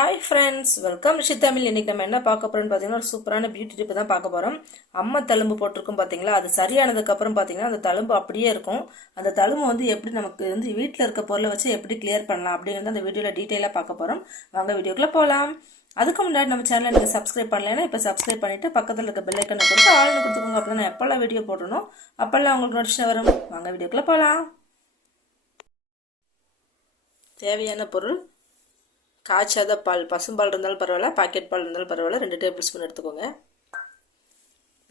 Hi friends welcome Rishi Tamil இன்னைக்கு நம்ம என்ன பார்க்க போகிறோம்னு பார்த்தீங்கன்னா ஒரு சூப்பரான பியூட்டி டிப்பு தான் பார்க்க போகிறோம் அம்மா தழும்பு போட்டிருக்கோம் பார்த்தீங்களா? அது சரியானதுக்கப்புறம் பார்த்தீங்கன்னா அந்த தழும்பு அப்படியே இருக்கும். அந்த தழும்பு வந்து எப்படி நமக்கு வந்து வீட்டில் இருக்க பொருளை வச்சு எப்படி கிளியர் பண்ணலாம் அப்படிங்கிறது அந்த வீடியோவில் டீட்டெயிலாக பார்க்க போகிறோம் வாங்க வீடியோக்குள்ளே போகலாம் அதுக்கு முன்னாடி நம்ம சேனலை நீங்கள் சப்ஸ்கிரைப் பண்ணலைன்னா இப்போ சப்ஸ்கிரைப் பண்ணிவிட்டு பக்கத்தில் இருக்க பெல்லைக்கனை கொடுத்து ஆள்னு கொடுத்துக்கோங்க. அப்போ நான் எப்போல்லாம் வீடியோ போடணும் அப்போல்லாம் உங்களுக்கு நோட்டிஷன் வரும். வாங்க வீடியோக்குள்ளே போகலாம் தேவையான பொருள் காய்ச்சாத பால் பசும்பால் இருந்தாலும் பரவாயில்ல பாக்கெட் பால் இருந்தாலும் பரவாயில்ல ரெண்டு டேபிள் ஸ்பூன் எடுத்துக்கோங்க.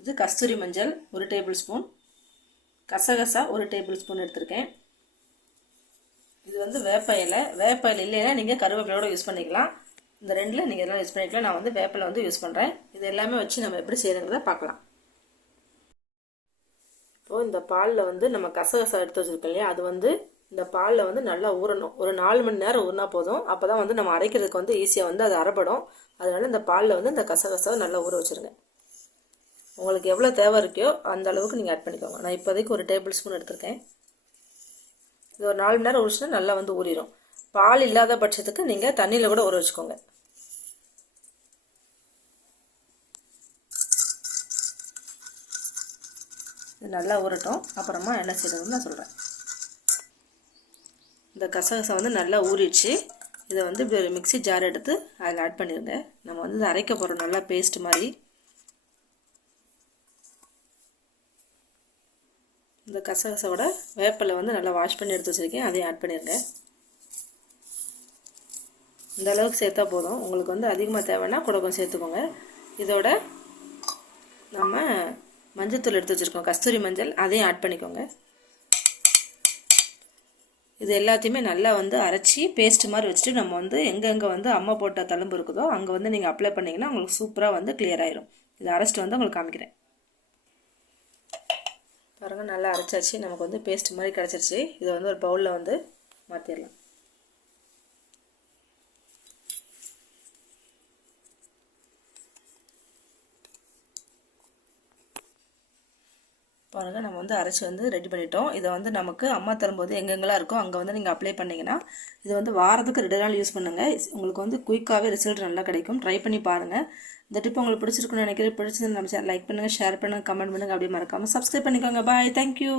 இது கஸ்தூரி மஞ்சள் ஒரு டேபிள் ஸ்பூன் கசகசா ஒரு டேபிள் ஸ்பூன் எடுத்திருக்கேன். இது வந்து வேப்ப இலை. வேப்ப இலை இல்லைன்னா நீங்கள் கருவேப்பிலையோட யூஸ் பண்ணிக்கலாம். இந்த ரெண்டில் நீங்கள் எல்லாம் யூஸ் பண்ணிக்கலாம்? நான் வந்து வேப்பிலை வந்து யூஸ் பண்ணுறேன் இது எல்லாமே வச்சு நம்ம எப்படி செய்யறதுங்கிறத பார்க்கலாம். இப்போது இந்த பாலில் வந்து நம்ம கசகசா எடுத்து வச்சுருக்கோம் இல்லையா? அது வந்து இந்த பாலில் வந்து நல்லா ஊறணும். ஒரு நாலு மணி நேரம் ஊறினா போதும். அப்போ தான் வந்து நம்ம அரைக்கிறதுக்கு வந்து ஈஸியாக வந்து அது அரைப்படும் அதனால் இந்த பாலில் வந்து இந்த கசகசாவை நல்லா ஊற வச்சுருங்க. உங்களுக்கு எவ்வளோ தேவை இருக்கோ அந்த அளவுக்கு நீங்கள் ஆட் பண்ணிக்கோங்க. நான் இப்போதைக்கு ஒரு டேபிள் ஸ்பூன் எடுத்திருக்கேன். இது ஒரு நாலு மணி நேரம் ஊறிச்சுன்னா நல்லா வந்து ஊறிடும் பால் இல்லாத பட்சத்துக்கு நீங்கள் தண்ணியில் கூட ஊற வச்சுக்கோங்க. இது நல்லா ஊறட்டும். அப்புறமா என்ன செய்யறதுன்னு நான் சொல்கிறேன் இந்த கசகசை வந்து நல்லா ஊறிடுச்சு. இதை வந்து இப்படி ஒரு மிக்சி ஜார் எடுத்து அதில் ஆட் பண்ணிடுங்க. நம்ம வந்து அரைக்க போகிறோம் நல்லா பேஸ்ட் மாதிரி. இந்த கசகசோட வேப்பிலை வந்து நல்லா வாஷ் பண்ணி எடுத்து வச்சுருக்கேன். அதையும் ஆட் பண்ணிடுங்க. இந்த அளவுக்கு சேர்த்தா போதும். உங்களுக்கு வந்து அதிகமாக தேவைன்னா கூட கொஞ்சம் சேர்த்துக்கோங்க. இதோட நம்ம மஞ்சத்தூள் எடுத்து வச்சுருக்கோம். கஸ்தூரி மஞ்சள் அதையும் ஆட் பண்ணிக்கோங்க. இது எல்லாத்தையுமே நல்லா வந்து அரைச்சி பேஸ்ட் மாதிரி வச்சுட்டு நம்ம வந்து எங்கெங்கே வந்து அம்மா போட்ட தழும்பு இருக்குதோ அங்கே வந்து நீங்கள் அப்ளை பண்ணிங்கன்னா உங்களுக்கு சூப்பராக வந்து கிளியர் ஆயிரும். இதை அரைச்சிட்டு வந்து உங்களுக்கு காமிக்கிறேன். பாருங்கள் நல்லா அரைச்சாச்சு. நமக்கு வந்து பேஸ்ட் மாதிரி கிடச்சிருச்சு. இதை வந்து ஒரு பவுலில் வந்து மாற்றிடலாம் பாருங்கள் நம்ம வந்து அரைச்சி வந்து ரெடி பண்ணிட்டோம். இதை வந்து நமக்கு அம்மா தரும்போது எங்கெங்கெல்லாம் இருக்கோ அங்கே வந்து நீங்கள் அப்ளை பண்ணிங்கன்னா இது வந்து வாரத்துக்கு ரெண்டு நாள் யூஸ் பண்ணுங்கள் உங்களுக்கு வந்து குயிக்காகவே ரிசல்ட் நல்லா கிடைக்கும். ட்ரை பண்ணி பாருங்கள் இந்த டிப் உங்களுக்கு பிடிச்சிருக்குன்னு நினைக்கிறேன். பிடிச்சிருந்து நம்ம லைக் பண்ணுங்கள் ஷேர் பண்ணுங்கள் கமெண்ட் பண்ணுங்கள் அப்படியே மறக்காமல் சப்ஸ்கிரைப் பண்ணிக்கோங்க. Bye thank you